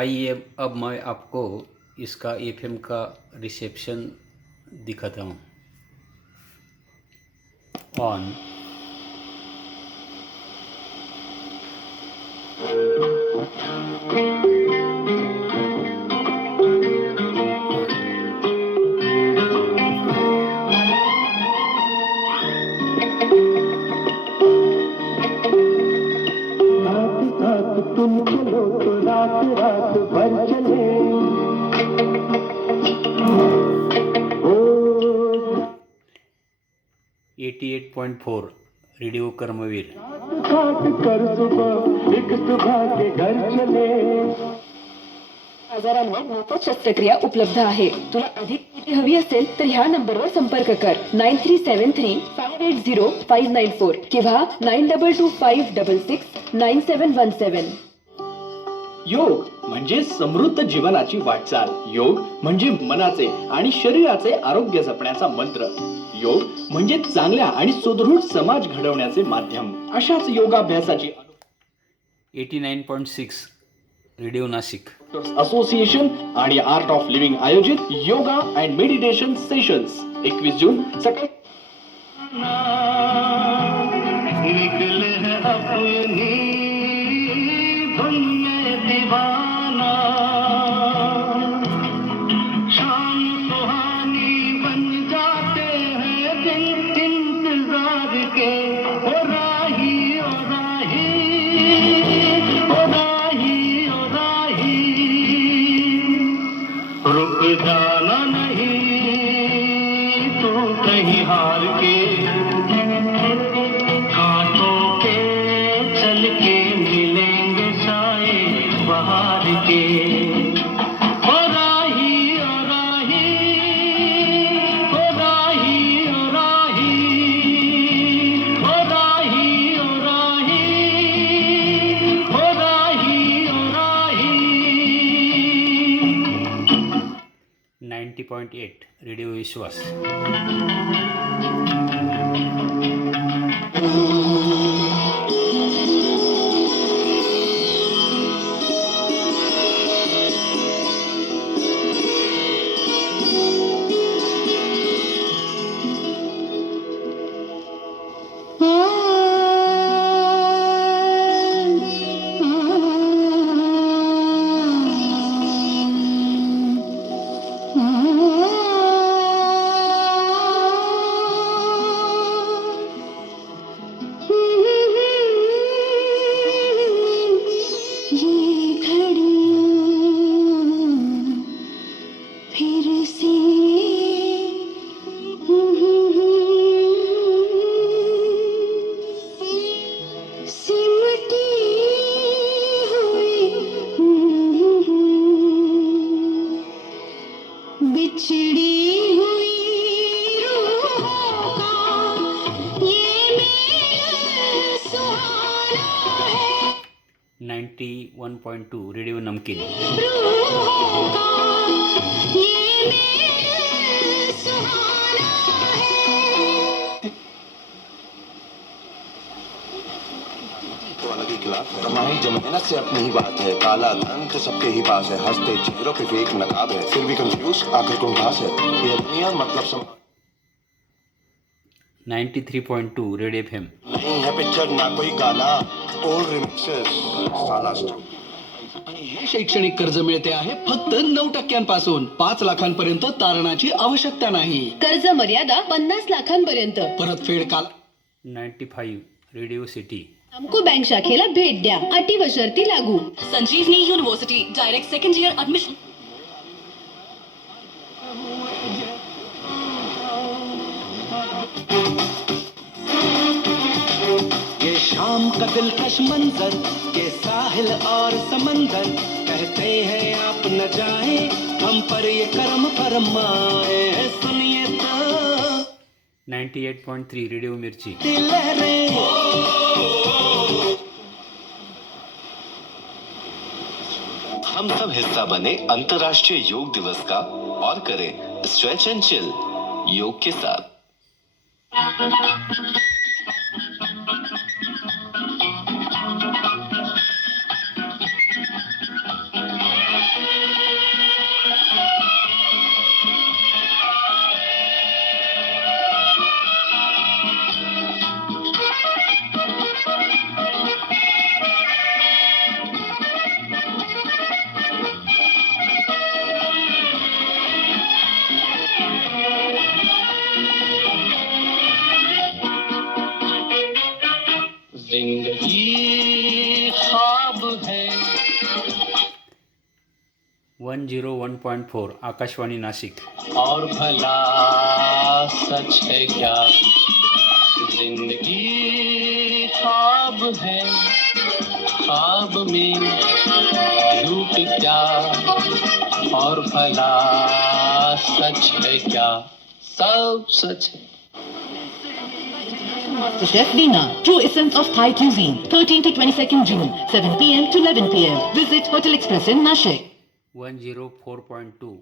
आइए अब मैं आपको इसका एफएम का रिसेप्शन दिखाता हूँ ऑन 88.4 रेडिओ कर्मवीर. आजारांवर मोफत शस्त्रक्रिया उपलब्ध आहे. तुला अधिक माहिती हवी असेल तर ह्या नंबरवर संपर्क कर 9373580594 किंवा 9225669717. योग म्हणजे समृद्ध जीवनाची वाटचाल. योग म्हणजे मनाचे आणि शरीराचे आरोग्य जपण्याचा मंत्र. योग म्हणजे चांगल्या आणि सुदृढ समाज घडवण्याचे माध्यम. अशाच योगाभ्यासाची 89.6 रेडिओ नाशिक असोसिएशन आणि आर्ट ऑफ लिव्हिंग आयोजित योगा अँड मेडिटेशन सेशन्स 21 जून सकाळी जाना नहीं तो कहीं हार के कांटों के चल के मिलेंगे साए बहार के. ओ राही ओ राही ओ राही ओ राही ओ राही ओ राही ओ राही ओ राही. 90.8 रेडिओ विश्वास. बिछड़ी हुई रूहों का ये मेल सुहाना है. 91.2 रेडिओ नमकीन. रूहों का ये मेल सुहाना है. तो अलग ही खिलाफ है. कमाई जो मेहनत से अपनी ही बात है. काला धन तो सबके ही पास है. हंसते चेहरों पे फेक नकाब है. फिर भी कंफ्यूज आखिर कौन खास है. ये दुनिया मतलब 93.2 रेड एफएम. नहीं है पिक्चर ना कोई गाना. ओल्ड रिमिक्सेस साला स्टॉक. आणि हे शैक्षणिक कर्ज मिळते आहे फक्त 9% 5 लाखांपर्यंत तारणाची आवश्यकता नाही. कर्ज मर्यादा 50 लाखांपर्यंत. परतफेड काल 95 रेडिओ सिटी. आमको बँक शाखेला भेट द्या. अटी व शर्ती लागू. Sanjivani university direct second year admission. ये शाम का दिलकश मंजर के साहिल और समंदर कहते हैं आप न जाए हम पर ये करम फरमाए. सुनिए तो 98.3 रेडिओ मिर्ची. लहरें हम सब हिस्सा बने अंतर्राष्ट्रीय योग दिवस का और करें स्ट्रेच एंड चिल योग के साथ. 101.4 आकाशवाणी नाशिक. और भला सच है क्या जिंदगी ख्वाब है ख्वाब में झूठ क्या और भला सच है क्या सब सच है. Chef Dina, true essence of Thai cuisine. 13 to 22nd June, 7 p.m. to 11 p.m. Visit Hotel Express in Nashik. 104.2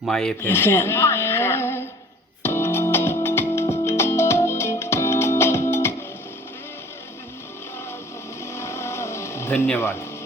My FM. धन्यवाद.